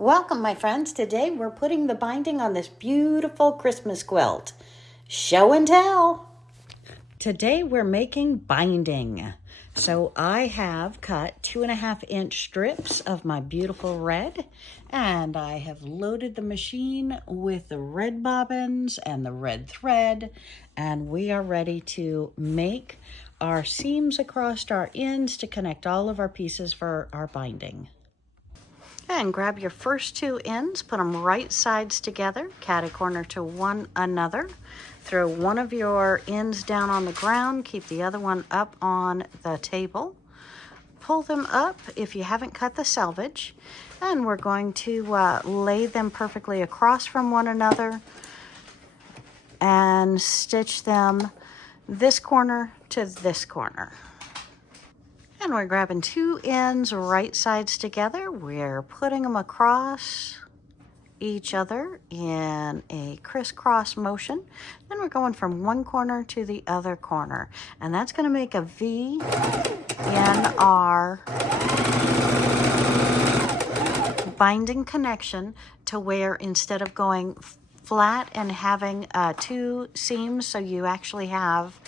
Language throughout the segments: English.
Welcome, my friends. Today we're putting the binding on this beautiful Christmas quilt. Show and tell. Today we're making binding. So I have cut 2.5-inch strips of my beautiful red, and I have loaded the machine with the red bobbins and the red thread, and we are ready to make our seams across our ends to connect all of our pieces for our binding. And grab your first two ends, put them right sides together, catty corner to one another. Throw one of your ends down on the ground, keep the other one up on the table. Pull them up if you haven't cut the selvage, and we're going to lay them perfectly across from one another and stitch them this corner to this corner. And we're grabbing two ends right sides together. We're putting them across each other in a crisscross motion. Then we're going from one corner to the other corner. And that's going to make a V in our binding connection, to where instead of going flat and having two seams, so you actually have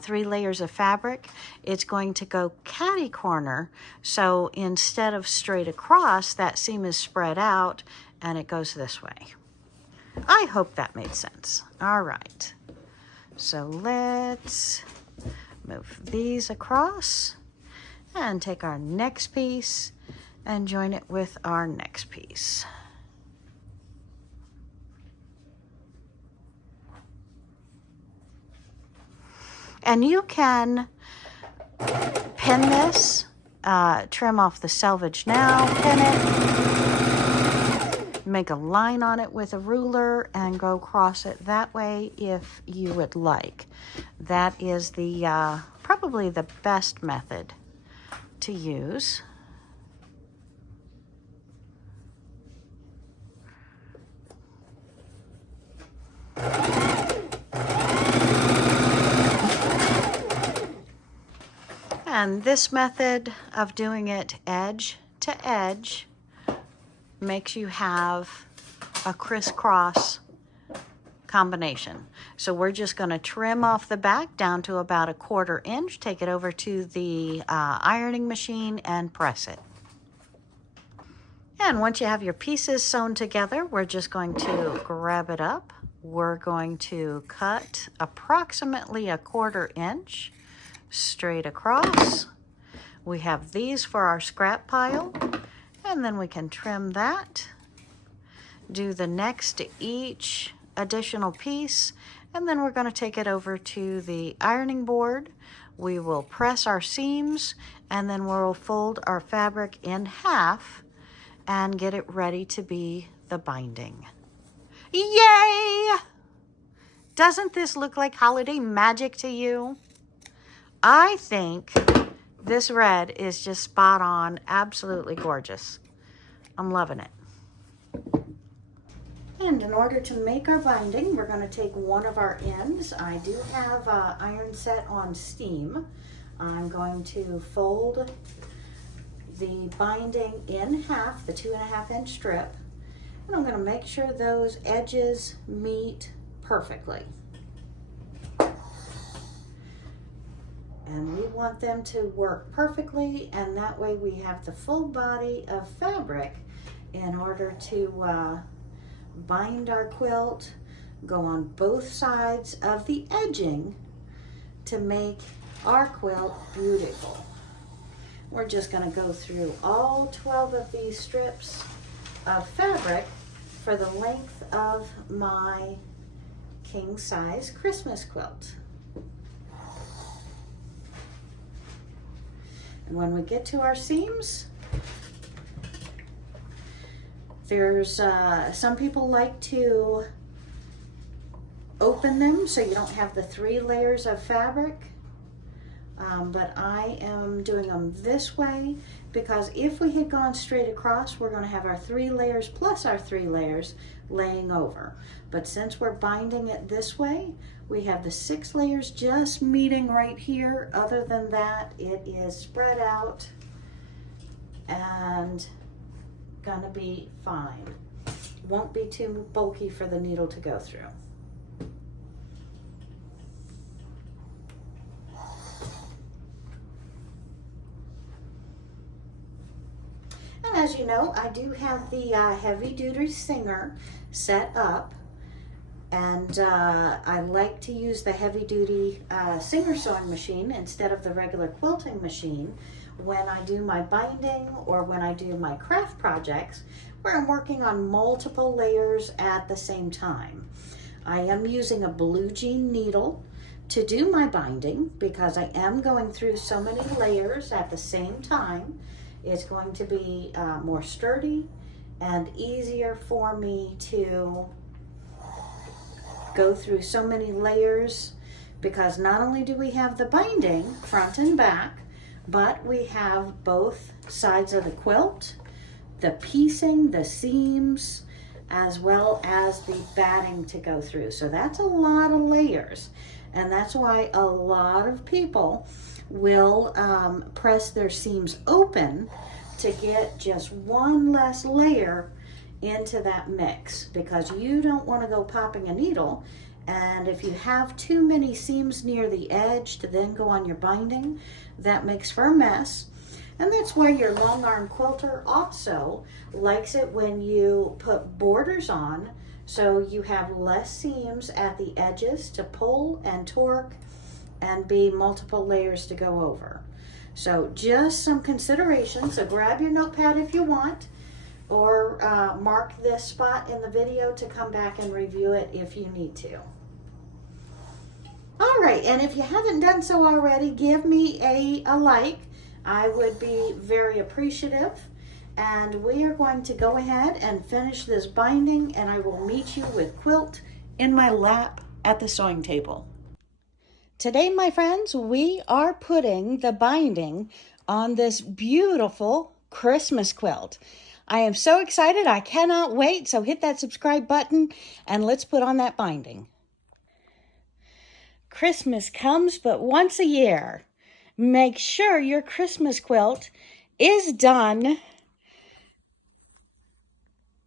3 layers of fabric, it's going to go catty corner. So instead of straight across, that seam is spread out and it goes this way. I hope that made sense. All right. So let's move these across and take our next piece and join it with our next piece. And you can pin this, trim off the selvage now, pin it, make a line on it with a ruler and go across it that way if you would like. That is the probably the best method to use. And this method of doing it edge to edge makes you have a crisscross combination. So we're just going to trim off the back down to about 1/4 inch, take it over to the ironing machine and press it. And once you have your pieces sewn together, we're just going to grab it up. We're going to cut approximately 1/4 inch straight across. We have these for our scrap pile, and then we can trim that, do the next to each additional piece, and then we're going to take it over to the ironing board. We will press our seams, and then we'll fold our fabric in half and get it ready to be the binding. Yay! Doesn't this look like holiday magic to you? I think this red is just spot on, absolutely gorgeous. I'm loving it. And in order to make our binding, we're going to take one of our ends. I do have iron set on steam. I'm going to fold the binding in half, the 2.5-inch strip, and I'm going to make sure those edges meet perfectly. And we want them to work perfectly, and that way we have the full body of fabric in order to bind our quilt, go on both sides of the edging to make our quilt beautiful. We're just going to go through all 12 of these strips of fabric for the length of my king size Christmas quilt. And when we get to our seams, there's some people like to open them so you don't have the 3 layers of fabric, but I am doing them this way because if we had gone straight across, we're going to have our 3 layers plus our 3 layers laying over. But since we're binding it this way, we have the 6 layers just meeting right here. Other than that, it is spread out and gonna be fine. Won't be too bulky for the needle to go through. And as you know, I do have the heavy duty Singer set up, and I like to use the heavy duty Singer sewing machine instead of the regular quilting machine when I do my binding or when I do my craft projects where I'm working on multiple layers at the same time. I am using a blue jean needle to do my binding because I am going through so many layers at the same time. It's going to be more sturdy and easier for me to go through so many layers, because not only do we have the binding front and back, but we have both sides of the quilt, the piecing, the seams, as well as the batting to go through. So that's a lot of layers, and that's why a lot of people will press their seams open to get just one less layer into that mix, because you don't want to go popping a needle, and if you have too many seams near the edge to then go on your binding, that makes for a mess. And that's why your long arm quilter also likes it when you put borders on, so you have less seams at the edges to pull and torque and be multiple layers to go over. So just some consideration. So grab your notepad if you want, or mark this spot in the video to come back and review it if you need to. All right, and if you haven't done so already, give me a like. I would be very appreciative. And we are going to go ahead and finish this binding, and I will meet you with Quilt in my lap at the sewing table. Today, my friends, we are putting the binding on this beautiful Christmas quilt. I am so excited. I cannot wait. So hit that subscribe button and let's put on that binding. Christmas comes but once a year. Make sure your Christmas quilt is done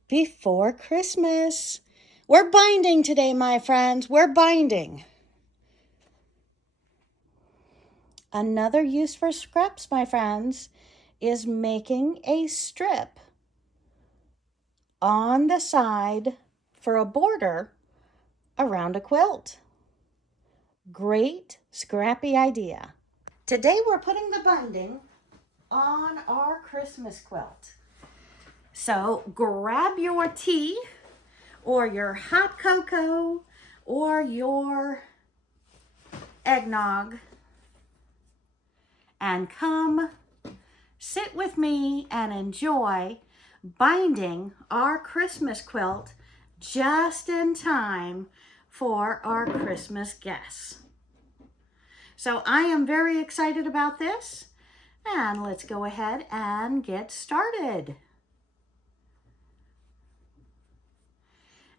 before Christmas. We're binding today, my friends. We're binding. Another use for scraps, my friends, is making a strip on the side for a border around a quilt. Great scrappy idea. Today we're putting the binding on our Christmas quilt. So grab your tea or your hot cocoa or your eggnog and come sit with me and enjoy binding our Christmas quilt just in time for our Christmas guests. So I am very excited about this, and let's go ahead and get started.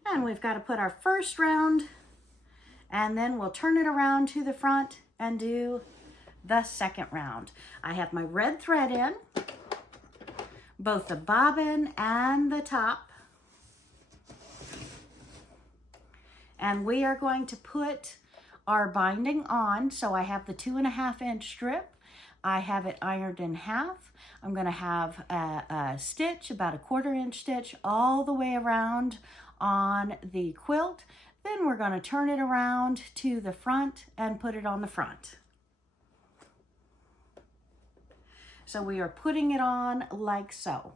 And we've got to put our first round, and then we'll turn it around to the front and do the second round. I have my red thread in, both the bobbin and the top. And we are going to put our binding on. So I have the 2.5 inch strip. I have it ironed in half. I'm going to have a stitch, about a 1/4 inch stitch, all the way around on the quilt. Then we're going to turn it around to the front and put it on the front. So we are putting it on like so.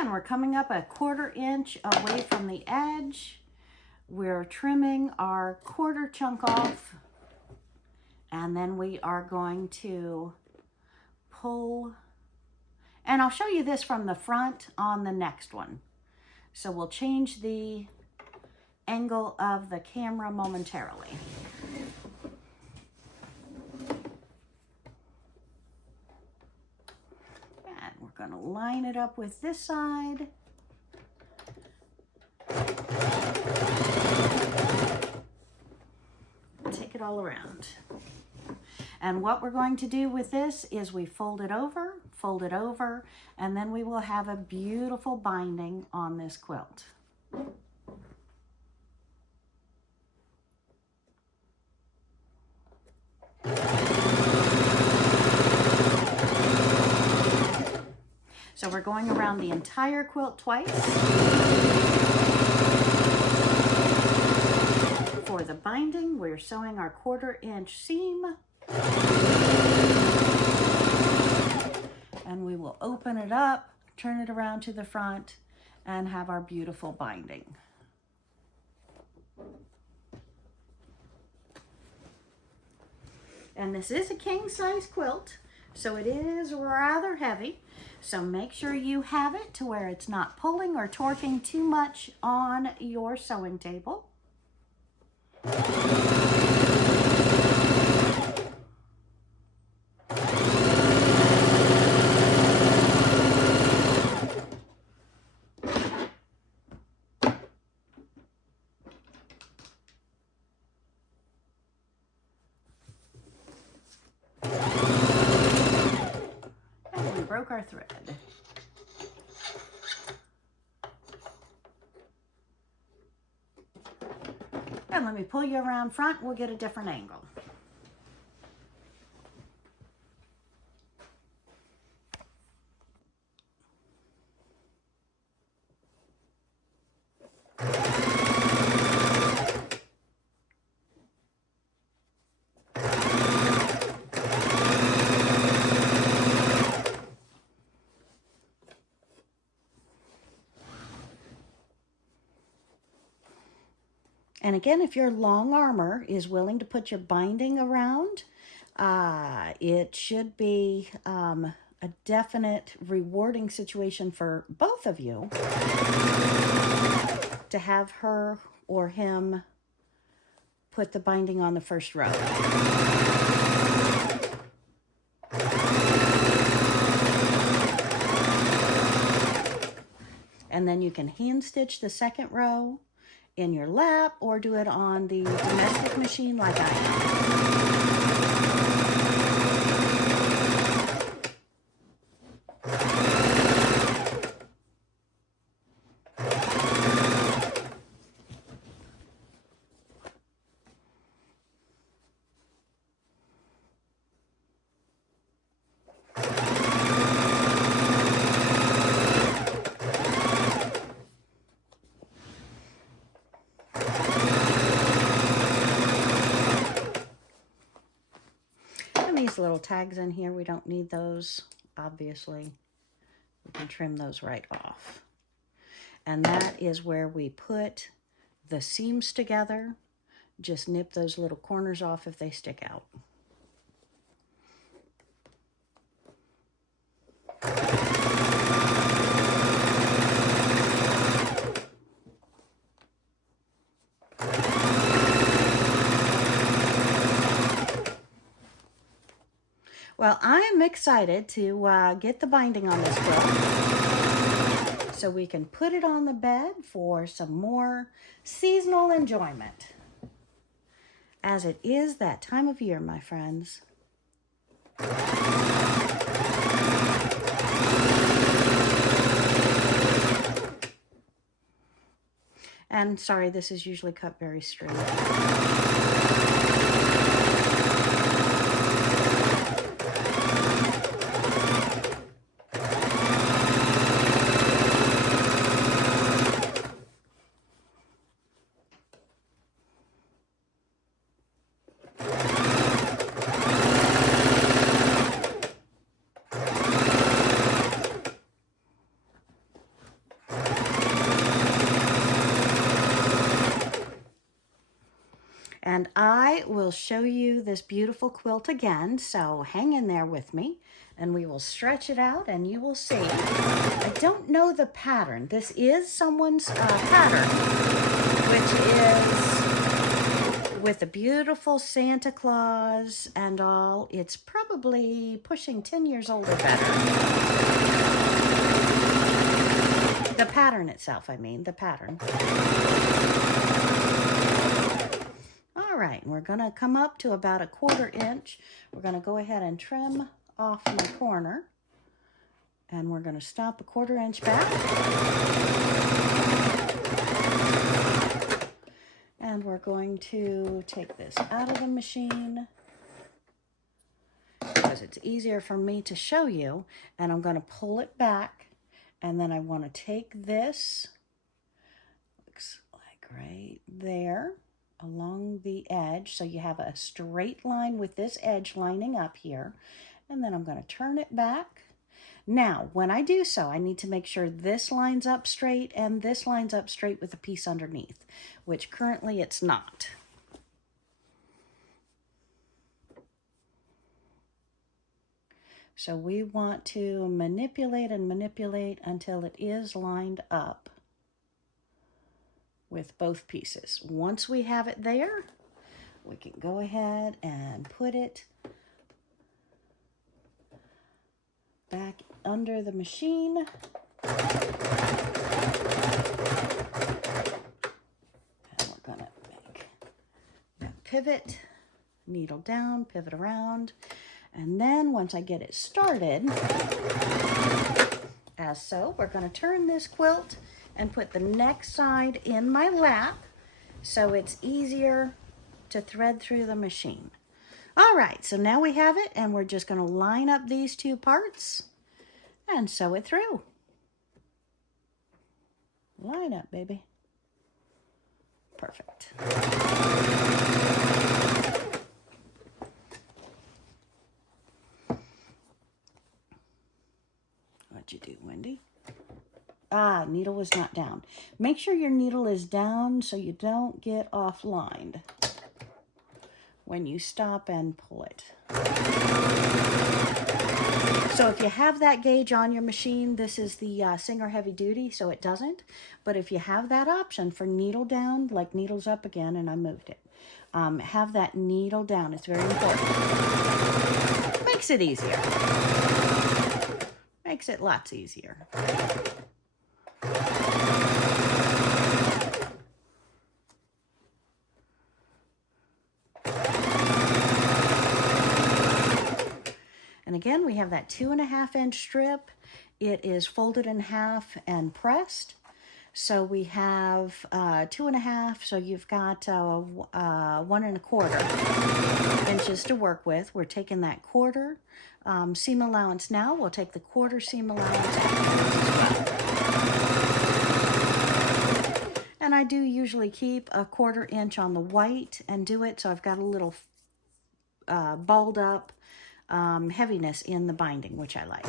And we're coming up a 1/4 inch away from the edge. We're trimming our 1/4 chunk off, and then we are going to pull, and I'll show you this from the front on the next one. So we'll change the angle of the camera momentarily. And we're going to line it up with this side. Take it all around. And what we're going to do with this is we fold it over, and then we will have a beautiful binding on this quilt. So we're going around the entire quilt twice. For the binding, we're sewing our 1/4 inch seam. And we will open it up, turn it around to the front, and have our beautiful binding. And this is a king size quilt, so it is rather heavy. So make sure you have it to where it's not pulling or torquing too much on your sewing table. Broke our thread. And let me pull you around front, we'll get a different angle. And again, if your long armor is willing to put your binding around, it should be a definite rewarding situation for both of you to have her or him put the binding on the first row. And then you can hand stitch the second row in your lap or do it on the domestic machine like I am. These little tags in here, we don't need those, obviously. We can trim those right off. And that is where we put the seams together. Just nip those little corners off if they stick out. Well, I am excited to get the binding on this quilt so we can put it on the bed for some more seasonal enjoyment, as it is that time of year, my friends. And sorry, this is usually cut very straight. And I will show you this beautiful quilt again, so hang in there with me and we will stretch it out and you will see. I don't know the pattern. This is someone's pattern, which is with a beautiful Santa Claus and all. It's probably pushing 10 years old or better. The pattern itself, I mean, the pattern. All right, we're gonna come up to about 1/4 inch. We're gonna go ahead and trim off my corner. And we're gonna stop 1/4 inch back. And we're going to take this out of the machine because it's easier for me to show you. And I'm gonna pull it back. And then I wanna take this, looks like right there, along the edge. So you have a straight line with this edge lining up here. And then I'm gonna turn it back. Now, when I do so, I need to make sure this lines up straight and this lines up straight with the piece underneath, which currently it's not. So we want to manipulate and manipulate until it is lined up with both pieces. Once we have it there, we can go ahead and put it back under the machine. And we're gonna make that pivot, needle down, pivot around. And then once I get it started, as so, we're gonna turn this quilt and put the next side in my lap so it's easier to thread through the machine. All right, so now we have it and we're just gonna line up these two parts and sew it through. Line up, baby. Perfect. What'd you do, Wendy? Ah, needle was not down. Make sure your needle is down so you don't get offlined when you stop and pull it. So if you have that gauge on your machine, this is the Singer Heavy Duty, so it doesn't. But if you have that option for needle down, like needles up again, and I moved it, have that needle down. It's very important. Makes it easier. Makes it lots easier. And again, we have that 2.5 inch strip. It is folded in half and pressed. So we have 2.5, so you've got 1.25 inches to work with. We're taking that quarter seam allowance now. We'll take the quarter seam allowance as well. And I do usually keep 1/4 inch on the white and do it, so I've got a little balled up heaviness in the binding, which I like.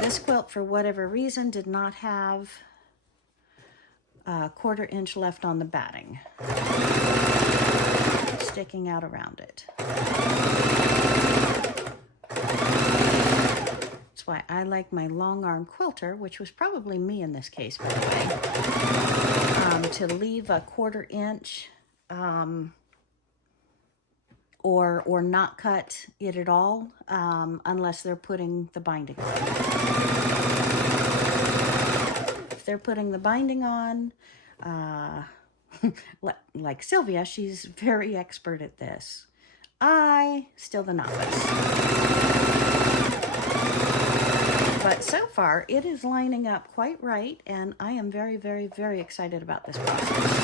This quilt, for whatever reason, did not have 1/4 inch left on the batting, sticking out around it. That's why I like my long arm quilter, which was probably me in this case, by the way, to leave 1/4 inch or not cut it at all unless they're putting the binding on. If they're putting the binding on, like Sylvia, she's very expert at this. I, still the novice. But so far, it is lining up quite right, and I am very, very, very excited about this process.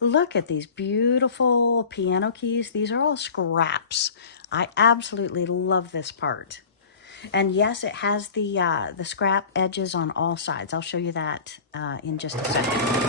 Look at these beautiful piano keys. These are all scraps. I absolutely love this part. And yes, it has the scrap edges on all sides. I'll show you that in just a second.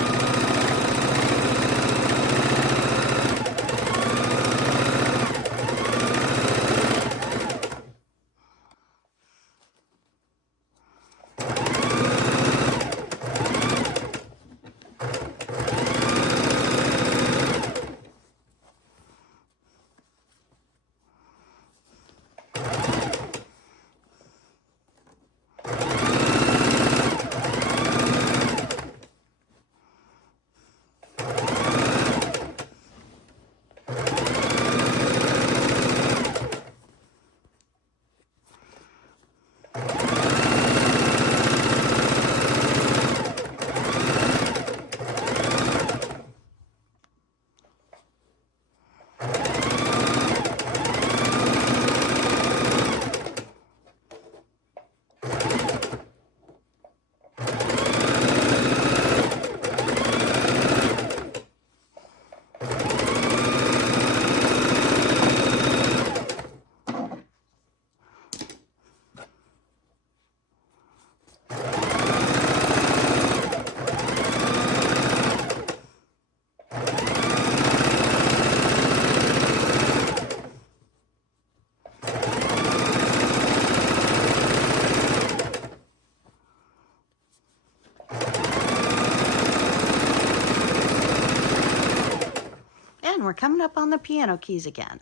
And we're coming up on the piano keys again.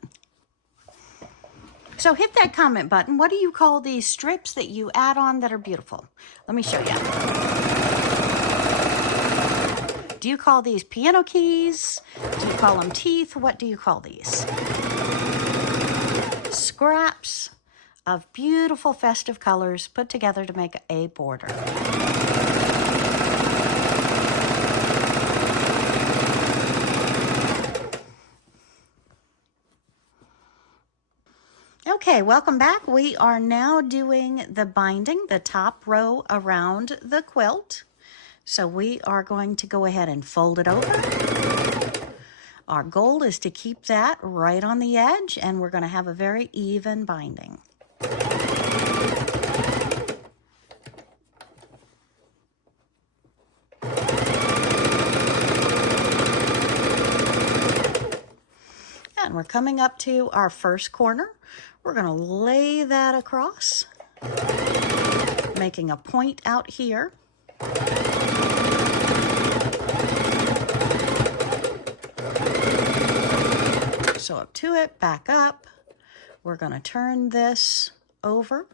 So hit that comment button. What do you call these strips that you add on that are beautiful? Let me show you. Do you call these piano keys? Do you call them teeth? What do you call these? Scraps of beautiful festive colors put together to make a border. Okay, welcome back. We are now doing the binding, the top row around the quilt. So we are going to go ahead and fold it over. Our goal is to keep that right on the edge, and we're going to have a very even binding. And we're coming up to our first corner. We're going to lay that across, making a point out here. So up to it, back up. We're going to turn this over,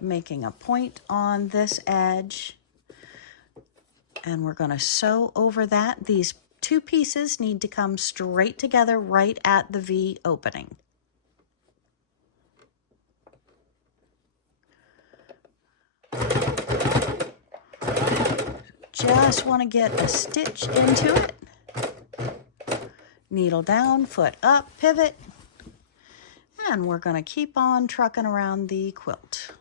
making a point on this edge. And we're going to sew over that. These two pieces need to come straight together right at the V opening. Just want to get a stitch into it. Needle down, foot up, pivot. And we're going to keep on trucking around the quilt.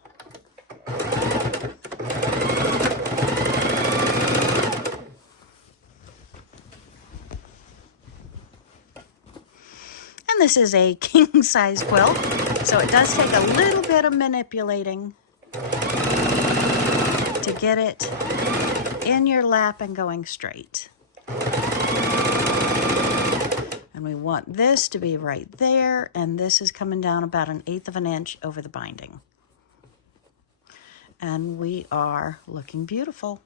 And this is a king size quilt, so it does take a little bit of manipulating to get it in your lap and going straight. And we want this to be right there, and this is coming down about 1/8 of an inch over the binding. And we are looking beautiful.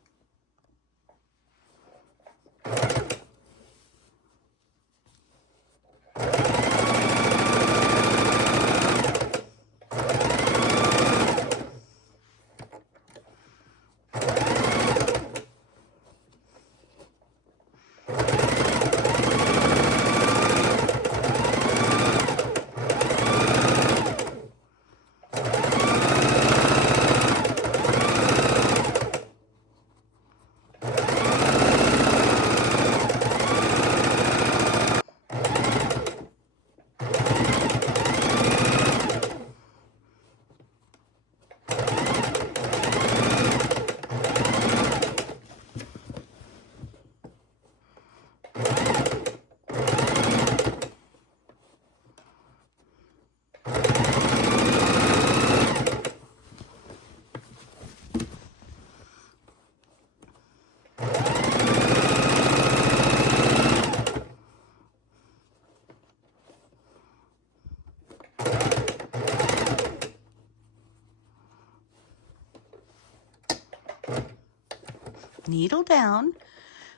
Needle down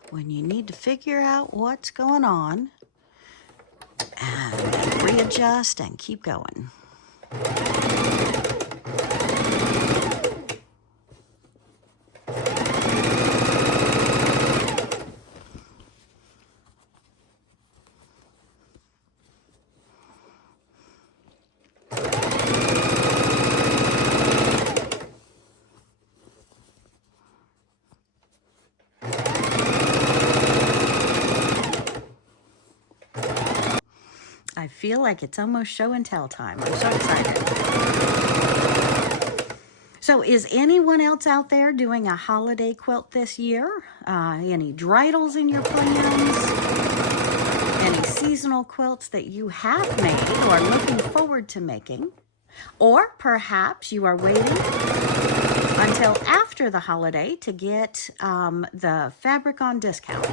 when you need to figure out what's going on, and readjust and keep going. I feel like it's almost show and tell time. I'm so excited. So is anyone else out there doing a holiday quilt this year? Any dreidels in your plans? Any seasonal quilts that you have made or are looking forward to making? Or perhaps you are waiting until after the holiday to get the fabric on discount.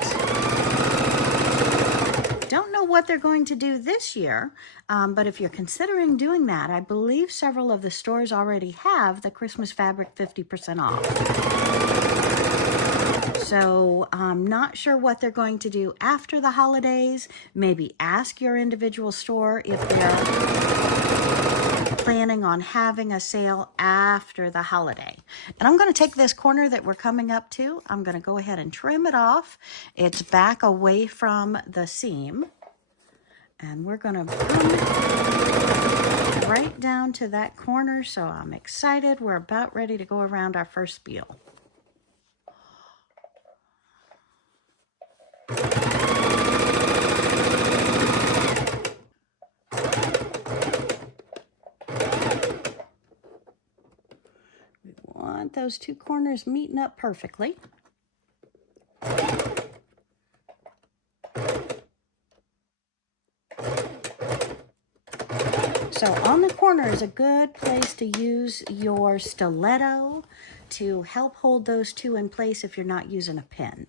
Don't know what they're going to do this year, but if you're considering doing that, I believe several of the stores already have the Christmas fabric 50% off. So I'm not sure what they're going to do after the holidays. Maybe ask your individual store if they're planning on having a sale after the holiday. And I'm going to take this corner that we're coming up to. I'm going to go ahead and trim it off. It's back away from the seam. And we're going to come right down to that corner. So I'm excited. We're about ready to go around our first spiel. We want those two corners meeting up perfectly. So on the corner is a good place to use your stiletto to help hold those two in place if you're not using a pin.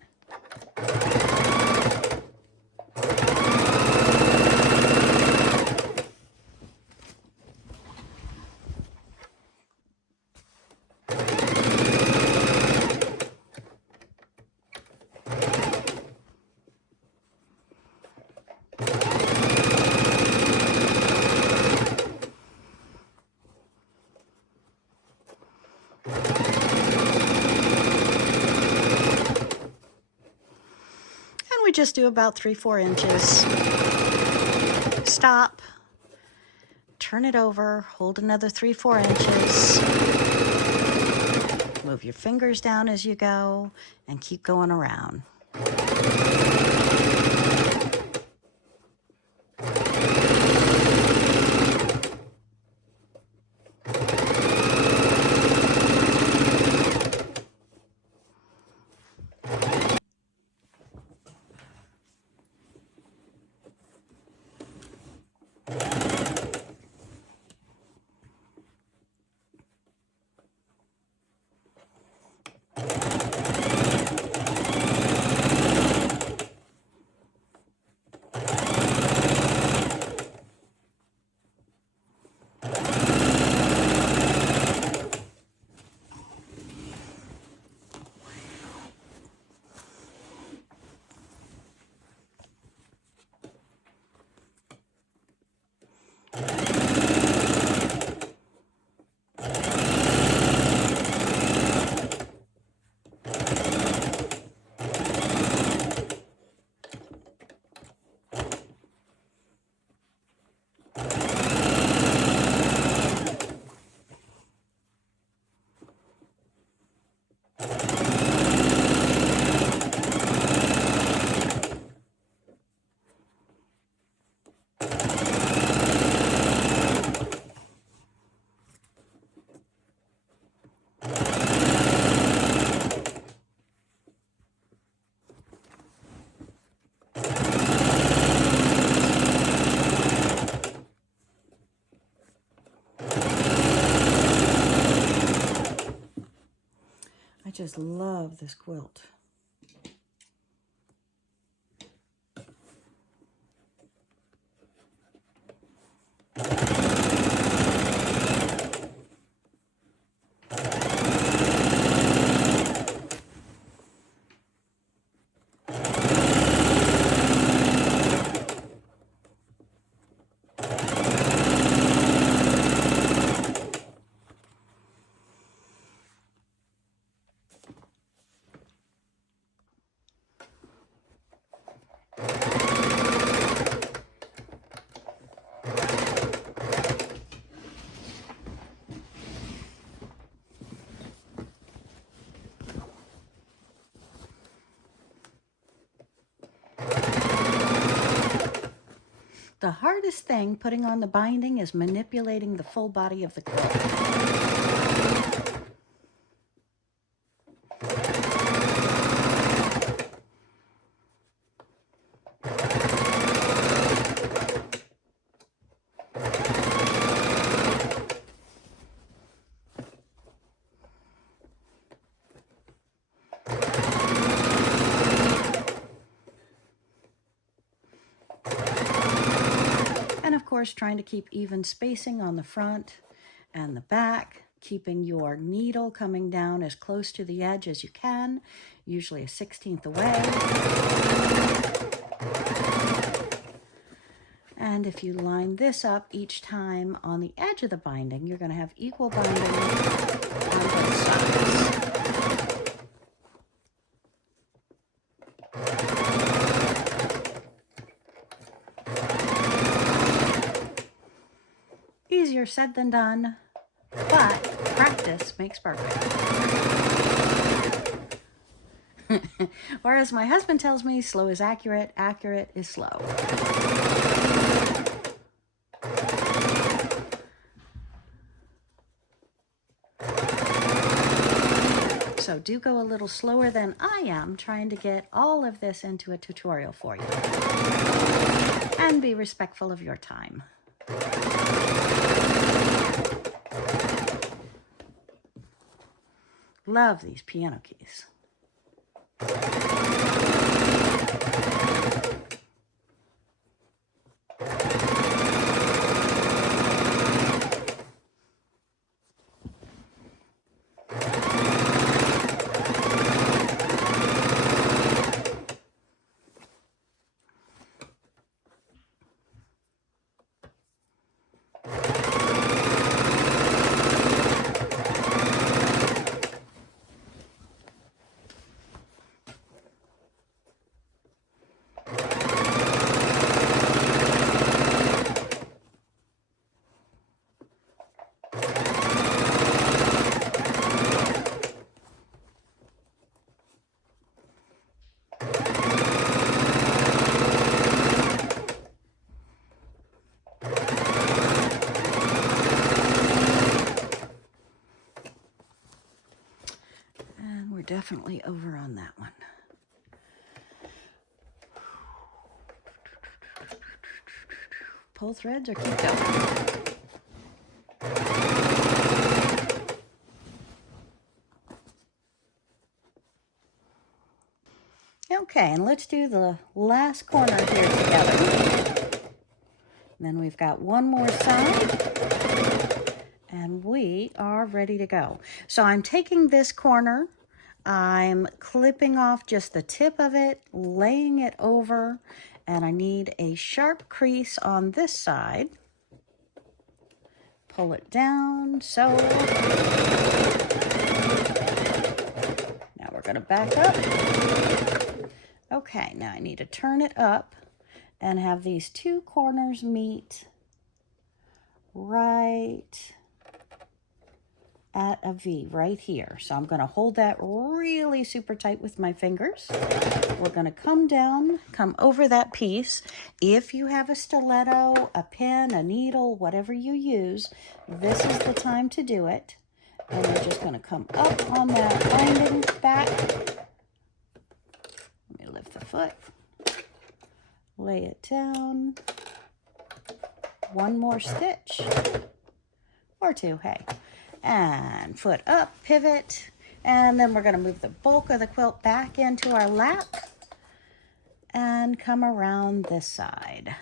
Just do about 3-4 inches. Stop, turn it over, hold another 3-4 inches. Move your fingers down as you go and keep going around. I just love this quilt. hardest thing putting on the binding is manipulating the full body of the quilt. And of course, trying to keep even spacing on the front and the back, keeping your needle coming down as close to the edge as you can, usually a 1/16 away. And if you line this up each time on the edge of the binding, you're going to have equal binding on both sides. Easier said than done, but practice makes perfect. Whereas my husband tells me slow is accurate, accurate is slow. So do go a little slower than I am, trying to get all of this into a tutorial for you. And be respectful of your time. Love these piano keys. Definitely over on that one. Pull threads or keep going. Okay, and let's do the last corner here together. And then we've got one more side, and we are ready to go. So I'm taking this corner, I'm clipping off just the tip of it, laying it over, and I need a sharp crease on this side. Pull it down, so. Now we're going to back up. Okay, now I need to turn it up and have these two corners meet right at a V right here. So I'm going to hold that really super tight with my fingers. We're going to come down, come over that piece. If you have a stiletto, a pen, a needle, whatever you use, this is the time to do it. And we're just going to come up on that binding back. Let me lift the foot. Lay it down. One more stitch. Or two, hey. And foot up, pivot, and then we're going to move the bulk of the quilt back into our lap and come around this side.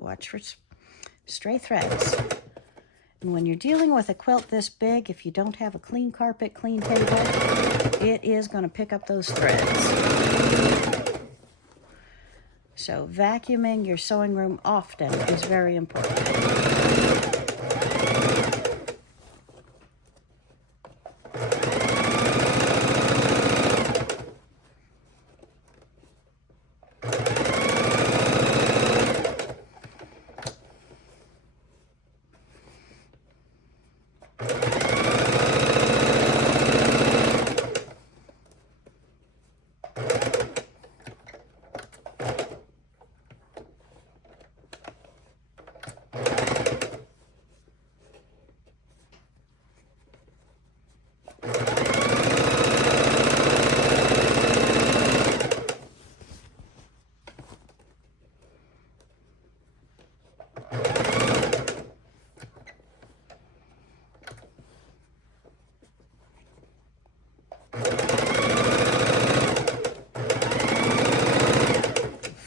Watch for stray threads. And when you're dealing with a quilt this big, if you don't have a clean carpet, clean table, it is going to pick up those threads. So vacuuming your sewing room often is very important.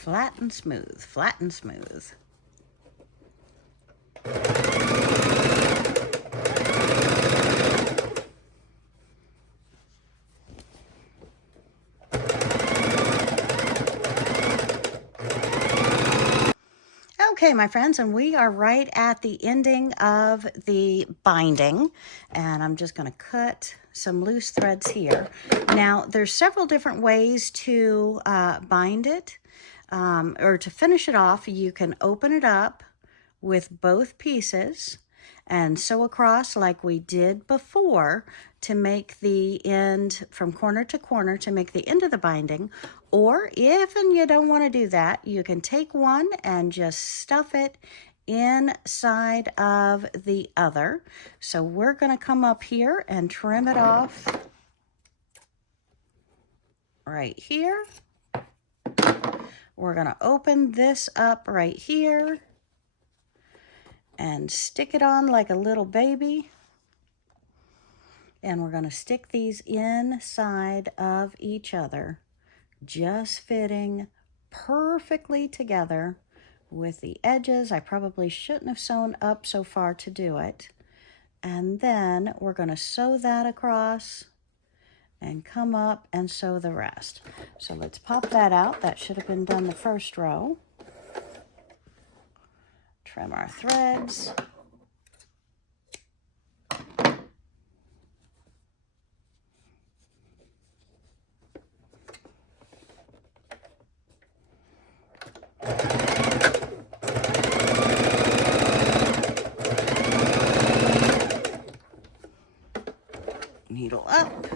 flat and smooth, flat and smooth. Okay, my friends, and we are right at the ending of the binding, and I'm just going to cut some loose threads here. Now, there's several different ways to bind it, or to finish it off. You can open it up with both pieces and sew across like we did before to make the end from corner to corner to make the end of the binding. Or if you don't want to do that, you can take one and just stuff it inside of the other. So we're going to come up here and trim it off right here. We're going to open this up right here and stick it on like a little baby. And we're going to stick these inside of each other, just fitting perfectly together with the edges. I probably shouldn't have sewn up so far to do it. And then we're going to sew that across and come up and sew the rest. So let's pop that out. That should have been done the first row. Trim our threads. Needle up.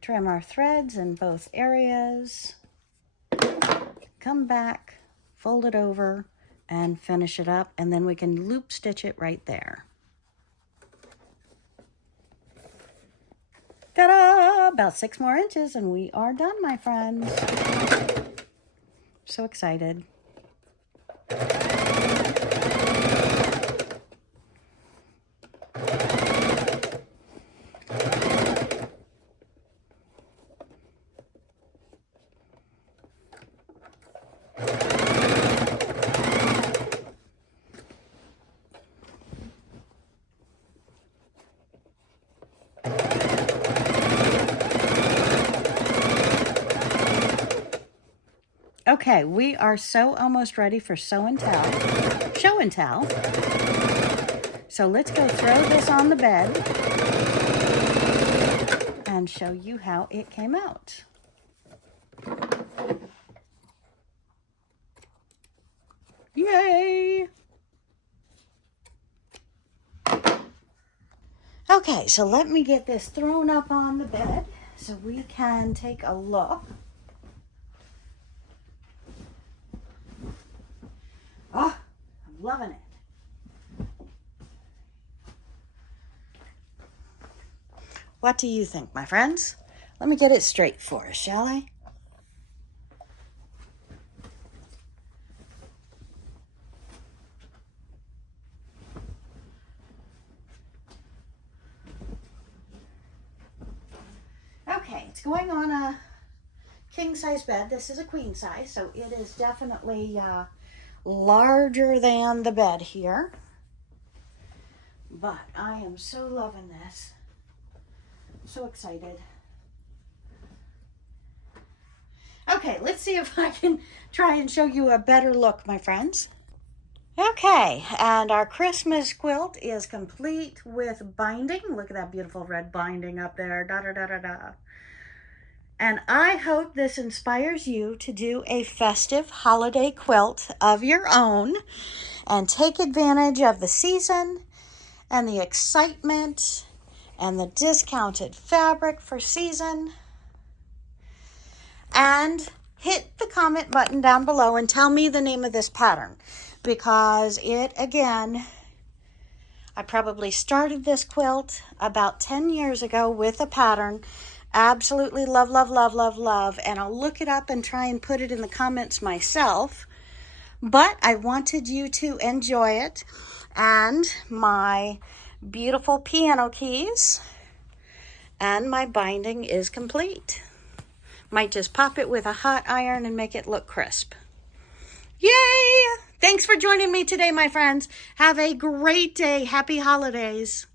Trim our threads in both areas. Come back, fold it over, and finish it up, and then we can loop stitch it right there. Ta-da! About 6 more inches and we are done, my friends. So excited. Okay, we are so almost ready for show and tell. So let's go throw this on the bed and show you how it came out. Yay! Okay, so let me get this thrown up on the bed so we can take a look. Oh, I'm loving it. What do you think, my friends? Let me get it straight for us, shall I? Okay, it's going on a king-size bed. This is a queen size, so it is definitely larger than the bed here. But I am so loving this. So excited. Okay, let's see if I can try and show you a better look, my friends. Okay, and our Christmas quilt is complete with binding. Look at that beautiful red binding up there. Da da da da da. And I hope this inspires you to do a festive holiday quilt of your own and take advantage of the season and the excitement and the discounted fabric for season. And hit the comment button down below and tell me the name of this pattern, because it, again, I probably started this quilt about 10 years ago with a pattern. Absolutely love, love, love, love, love. And I'll look it up and try and put it in the comments myself. But I wanted you to enjoy it. And my beautiful piano keys and my binding is complete. Might just pop it with a hot iron and make it look crisp. Yay! Thanks for joining me today, my friends. Have a great day. Happy holidays.